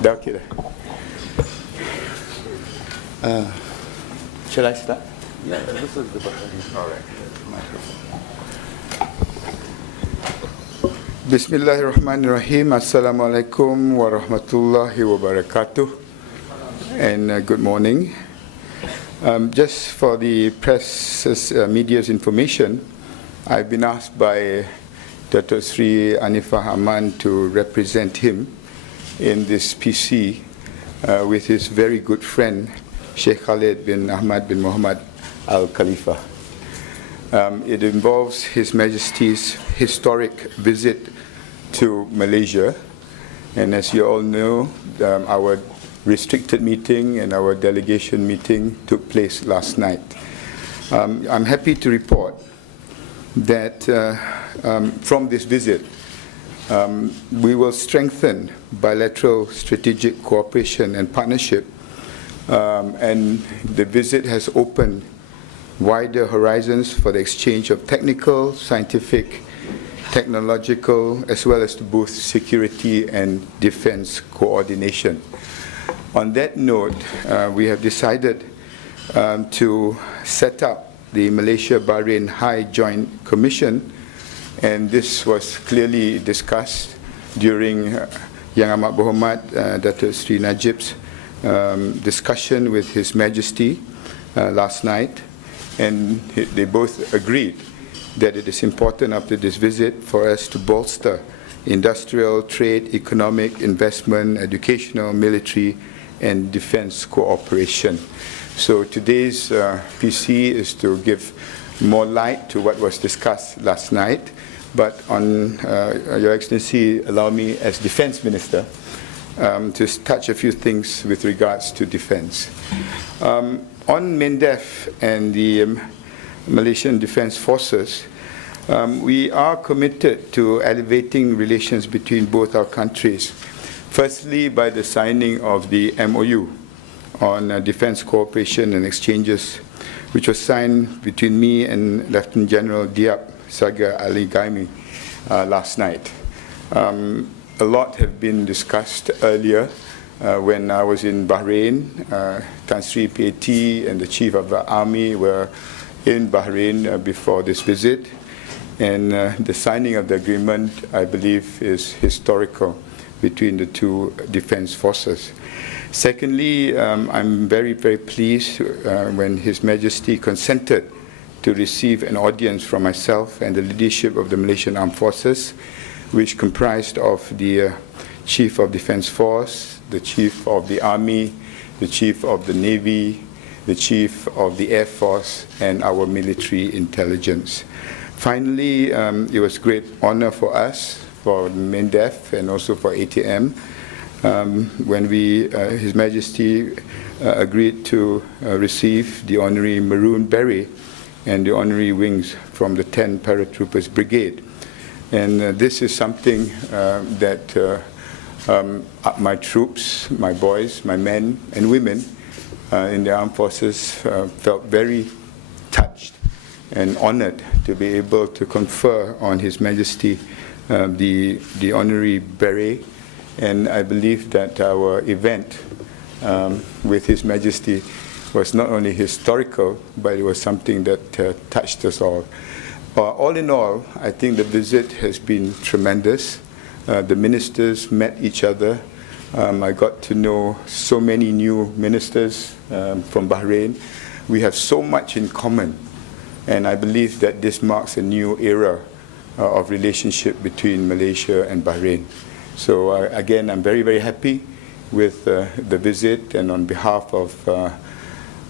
Dah okay dah. Shall I start? Yeah, this is the button. All right. Bismillahirrahmanirrahim. Assalamualaikum warahmatullahi wabarakatuh. And good morning. Just for the press media's information, I've been asked by Dato Seri Anifah Aman to represent him in this PC with his very good friend Shaikh Khalid bin Ahmed bin Mohamed Khalifa. It involves His Majesty's historic visit to Malaysia, and as you all know, our restricted meeting and our delegation meeting took place last night. I'm happy to report that from this visit, we will strengthen bilateral strategic cooperation and partnership, and the visit has opened wider horizons for the exchange of technical, scientific, technological, as well as to both security and defense coordination. On that note, we have decided to set up the Malaysia-Bahrain High Joint Commission, and this was clearly discussed during Yang Amat Berhormat Dato Seri Najib's discussion with His Majesty last night, and they both agreed that it is important after this visit for us to bolster industrial, trade, economic, investment, educational, military, and defense cooperation. So today's PC is to give more light to what was discussed last night, but on Your Excellency, allow me as Defense Minister to touch a few things with regards to defense. On MINDEF and the Malaysian Defence Forces, we are committed to elevating relations between both our countries. Firstly, by the signing of the MOU on defence cooperation and exchanges, which was signed between me and Lieutenant General Diab Sagar Ali Gaimi last night. A lot have been discussed earlier when I was in Bahrain. Tan Sri PAT and the Chief of the Army were in Bahrain before this visit, and the signing of the agreement, I believe, is historical between the two defense forces. Secondly, I'm very, very pleased when His Majesty consented to receive an audience from myself and the leadership of the Malaysian Armed Forces, which comprised of the Chief of Defence Force, the Chief of the Army, the Chief of the Navy, the Chief of the Air Force, and our military intelligence. Finally, it was great honor for us, for MINDEF and also for ATM, when His Majesty agreed to receive the Honorary Maroon Beret and the Honorary Wings from the 10 Paratroopers Brigade. And this is something that my troops, my boys, my men and women in the armed forces felt very touched and honored to be able to confer on His Majesty the Honorary Beret. And I believe that our event with His Majesty was not only historical, but it was something that touched us all. All in all, I think the visit has been tremendous. The ministers met each other. I got to know so many new ministers from Bahrain. We have so much in common, and I believe that this marks a new era of relationship between Malaysia and Bahrain. So again, I'm very, very happy with the visit, and on behalf of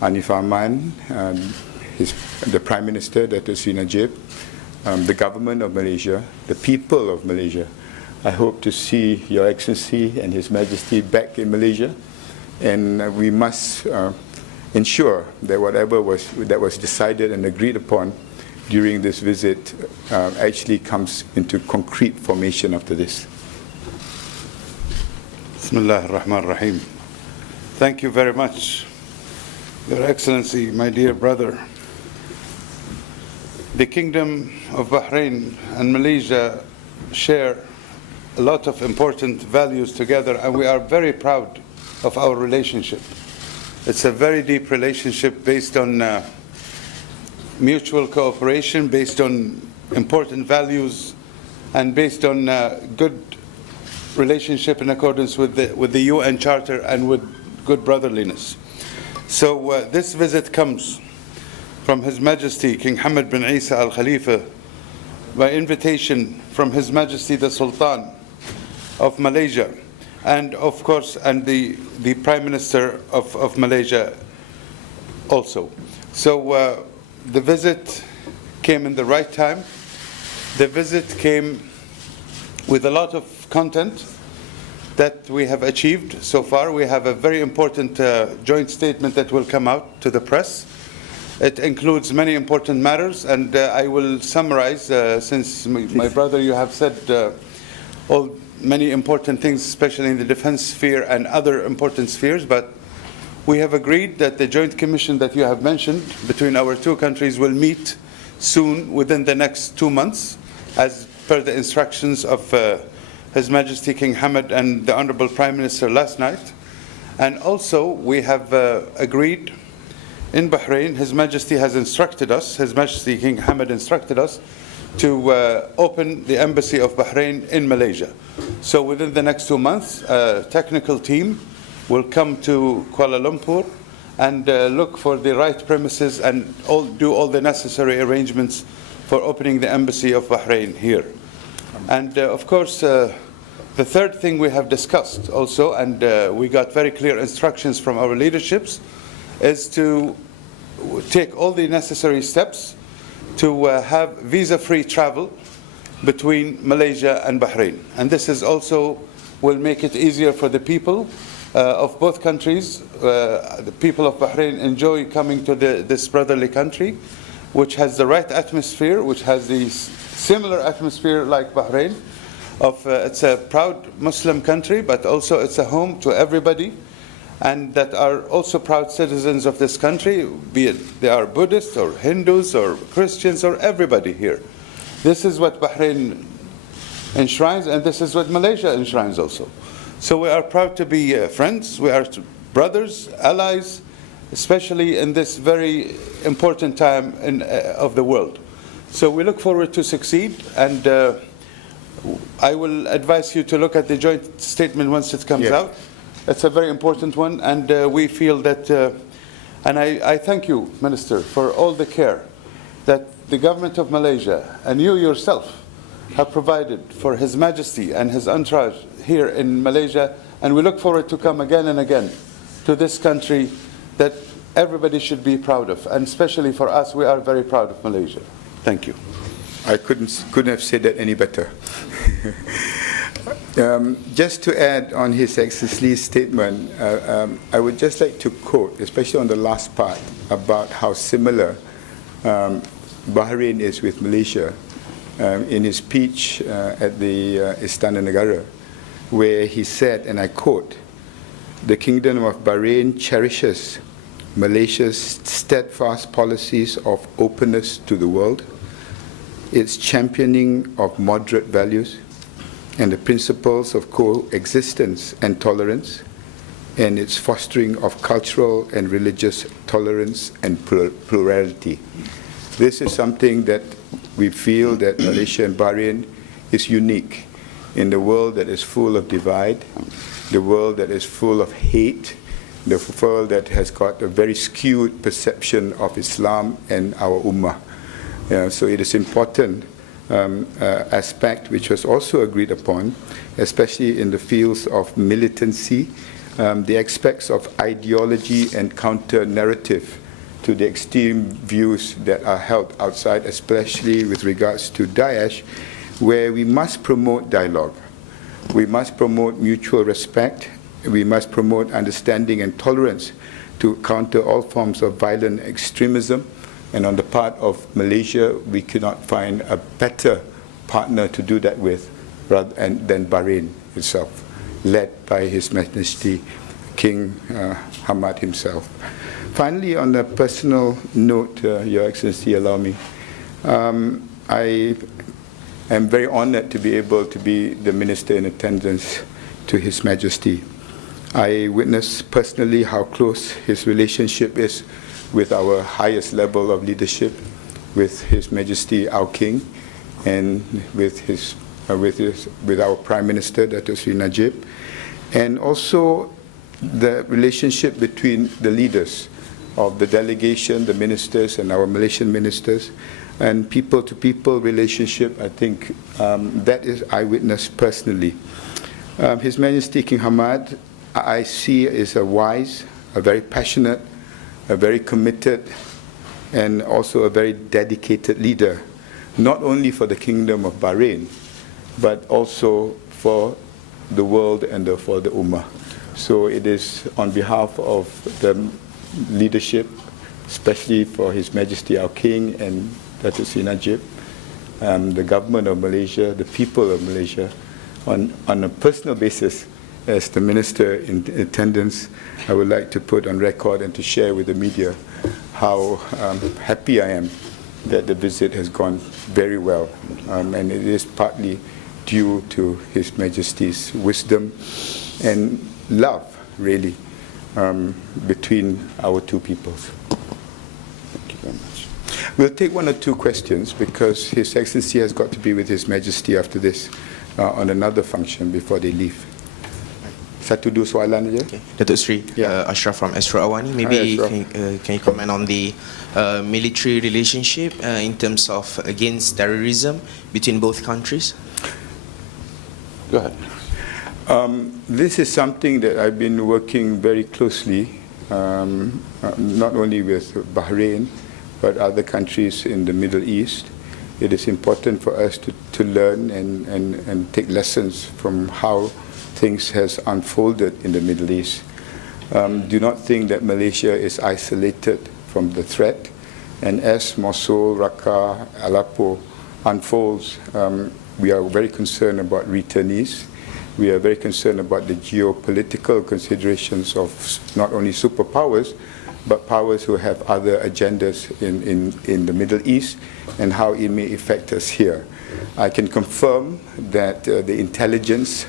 Anifah Aman, the Prime Minister, Dato Seri Najib, the government of Malaysia, the people of Malaysia, I hope to see Your Excellency and His Majesty back in Malaysia, and we must ensure that whatever that was decided and agreed upon during this visit actually comes into concrete formation after this. Bismillah ar-Rahman ar-Rahim. Thank you very much, Your Excellency, my dear brother. The Kingdom of Bahrain and Malaysia share a lot of important values together, and we are very proud of our relationship. It's a very deep relationship based on mutual cooperation, based on important values, and based on good relationship in accordance with the UN Charter and with good brotherliness. So this visit comes from His Majesty King Hamad bin Isa Al Khalifa by invitation from His Majesty the Sultan of Malaysia, and of course, and the Prime Minister of Malaysia also. So the visit came in the right time. The visit came with a lot of content that we have achieved so far. We have a very important joint statement that will come out to the press. It includes many important matters, and I will summarize, since my brother, you have said many important things, especially in the defense sphere and other important spheres, but we have agreed that the joint commission that you have mentioned between our two countries will meet soon, within the next 2 months, as per the instructions of His Majesty King Hamad and the Honorable Prime Minister last night. And also we have agreed in Bahrain, His Majesty has instructed us, His Majesty King Hamad instructed us to open the embassy of Bahrain in Malaysia. So within the next 2 months, a technical team will come to Kuala Lumpur and look for the right premises and do all the necessary arrangements for opening the embassy of Bahrain here. And of course, the third thing we have discussed also, and we got very clear instructions from our leaderships, is to take all the necessary steps to have visa-free travel between Malaysia and Bahrain. And this is also will make it easier for the people of both countries. The people of Bahrain enjoy coming to this brotherly country, which has the right atmosphere, which has the similar atmosphere like Bahrain. It's a proud Muslim country, but also it's a home to everybody, and that are also proud citizens of this country, be it they are Buddhists or Hindus or Christians or everybody here. This is what Bahrain enshrines, and this is what Malaysia enshrines also. So we are proud to be friends, we are brothers, allies, especially in this very important time of the world. So we look forward to succeed, and I will advise you to look at the joint statement once it comes out. It's a very important one, and we feel that, and I thank you, Minister, for all the care that the government of Malaysia and you yourself have provided for His Majesty and his entourage here in Malaysia, and we look forward to come again and again to this country that everybody should be proud of, and especially for us, we are very proud of Malaysia. Thank you. I couldn't have said that any better. Just to add on His Excellency's statement, I would just like to quote, especially on the last part, about how similar Bahrain is with Malaysia, in his speech at the Istana Negara, where he said, and I quote, "The Kingdom of Bahrain cherishes Malaysia's steadfast policies of openness to the world, its championing of moderate values, and the principles of coexistence and tolerance, and its fostering of cultural and religious tolerance and plurality." This is something that we feel that Malaysia and Bahrain is unique in the world that is full of divide, the world that is full of hate, the world that has got a very skewed perception of Islam and our Ummah. So it is important aspect which was also agreed upon, especially in the fields of militancy, the aspects of ideology and counter-narrative to the extreme views that are held outside, especially with regards to Daesh, where we must promote dialogue. We must promote mutual respect. We must promote understanding and tolerance to counter all forms of violent extremism. And on the part of Malaysia, we cannot find a better partner to do that with than Bahrain itself, led by His Majesty King Hamad himself. Finally, on a personal note, Your Excellency, allow me, I I'm very honored to be able to be the minister in attendance to His Majesty. I witnessed personally how close his relationship is with our highest level of leadership, with His Majesty our King, and with our Prime Minister, Dato Sri Najib, and also the relationship between the leaders of the delegation, the ministers, and our Malaysian ministers, and people-to-people relationship. I think that is I witnessed personally. His Majesty King Hamad, I see is a wise, a very passionate, a very committed, and also a very dedicated leader, not only for the Kingdom of Bahrain, but also for the world and for the Ummah. So it is on behalf of the leadership, especially for His Majesty our King and Dato Sri Najib, the government of Malaysia, the people of Malaysia, on a personal basis, as the minister in attendance, I would like to put on record and to share with the media how happy I am that the visit has gone very well, and it is partly due to His Majesty's wisdom and love, really, between our two peoples. Thank you very much. We'll take one or two questions because His Excellency has got to be with His Majesty after this on another function before they leave. Satu dua soalan aja. Okay. Dato Sri, Ashraf from Astro Awani. Maybe can you comment on the military relationship in terms of against terrorism between both countries? Go ahead. This is something that I've been working very closely, not only with Bahrain, but other countries in the Middle East. It is important for us to learn and take lessons from how things has unfolded in the Middle East. Do not think that Malaysia is isolated from the threat. And as Mosul, Raqqa, Aleppo unfolds, we are very concerned about returnees. We are very concerned about the geopolitical considerations of not only superpowers, but powers who have other agendas in the Middle East and how it may affect us here. I can confirm that the intelligence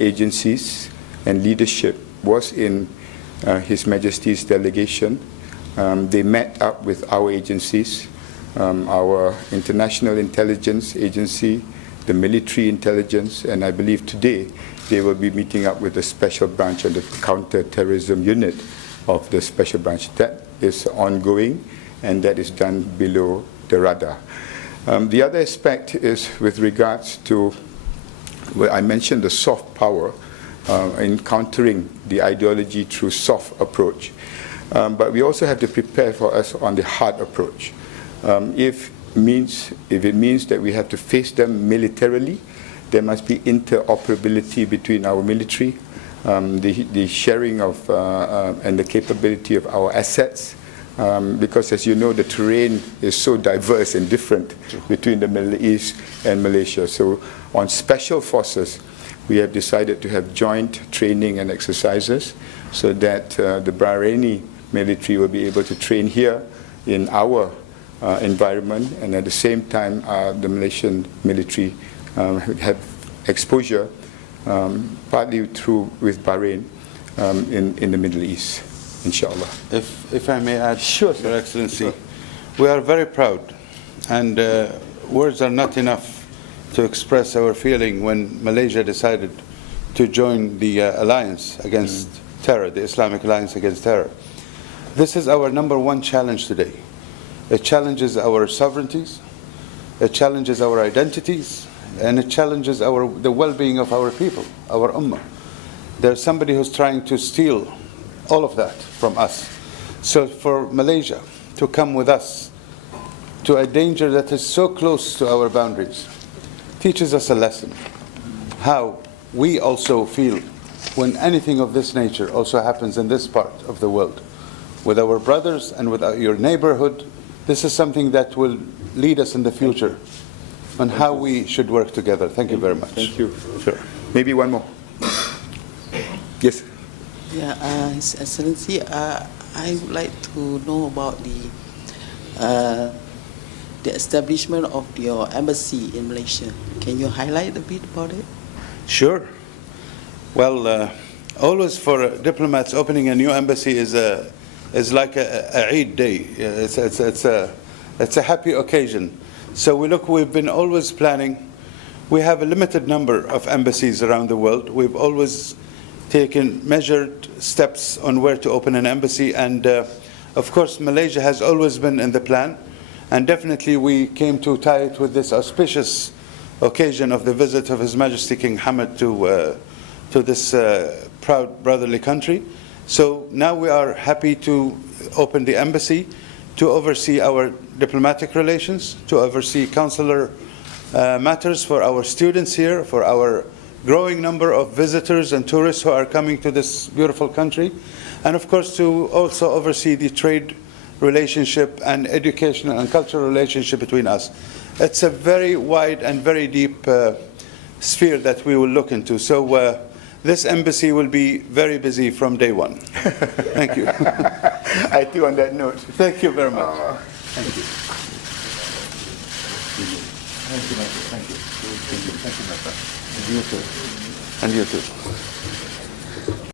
agencies and leadership was in His Majesty's delegation. They met up with our agencies, our International Intelligence Agency, the Military Intelligence, and I believe today they will be meeting up with the Special Branch and the Counter-Terrorism Unit of the Special Branch. That is ongoing, and that is done below the radar. The other aspect is with regards to, well, I mentioned the soft power in countering the ideology through soft approach. But we also have to prepare for us on the hard approach. If it means that we have to face them militarily, there must be interoperability between our military, the sharing of and the capability of our assets, because as you know, the terrain is so diverse and different between the Middle East and Malaysia. So on special forces, we have decided to have joint training and exercises so that the Bahraini military will be able to train here in our environment, and at the same time the Malaysian military have exposure partly through with Bahrain in the Middle East, inshallah. If I may add, Sure, Your Excellency, we are very proud, and words are not enough to express our feeling when Malaysia decided to join the alliance against terror, the Islamic Alliance Against Terror. This is our number one challenge today. It challenges our sovereignties, it challenges our identities, and it challenges the well-being of our people, our ummah. There's somebody who's trying to steal all of that from us. So for Malaysia to come with us to a danger that is so close to our boundaries teaches us a lesson, how we also feel when anything of this nature also happens in this part of the world. With our brothers and with your neighborhood, this is something that will lead us in the future on how we should work together. Thank you very much. Thank you. Sure. Maybe one more. Yes. Yeah, His Excellency, I would like to know about the the establishment of your embassy in Malaysia. Can you highlight a bit about it? Sure. Well, always for diplomats, opening a new embassy is like a Eid day. It's a happy occasion. So we've been always planning. We have a limited number of embassies around the world. We've always taken measured steps on where to open an embassy, and of course Malaysia has always been in the plan, and definitely we came to tie it with this auspicious occasion of the visit of His Majesty King Hamad to this proud brotherly country. So now we are happy to open the embassy to oversee our diplomatic relations, to oversee consular matters for our students here, for our growing number of visitors and tourists who are coming to this beautiful country, and of course to also oversee the trade relationship and educational and cultural relationship between us. It's a very wide and very deep sphere that we will look into. So this embassy will be very busy from day one. Thank you. I too on that note. Thank you very much. Thank you. Thank you, my friend. Thank you. Thank you, my friend. And you too. And you too.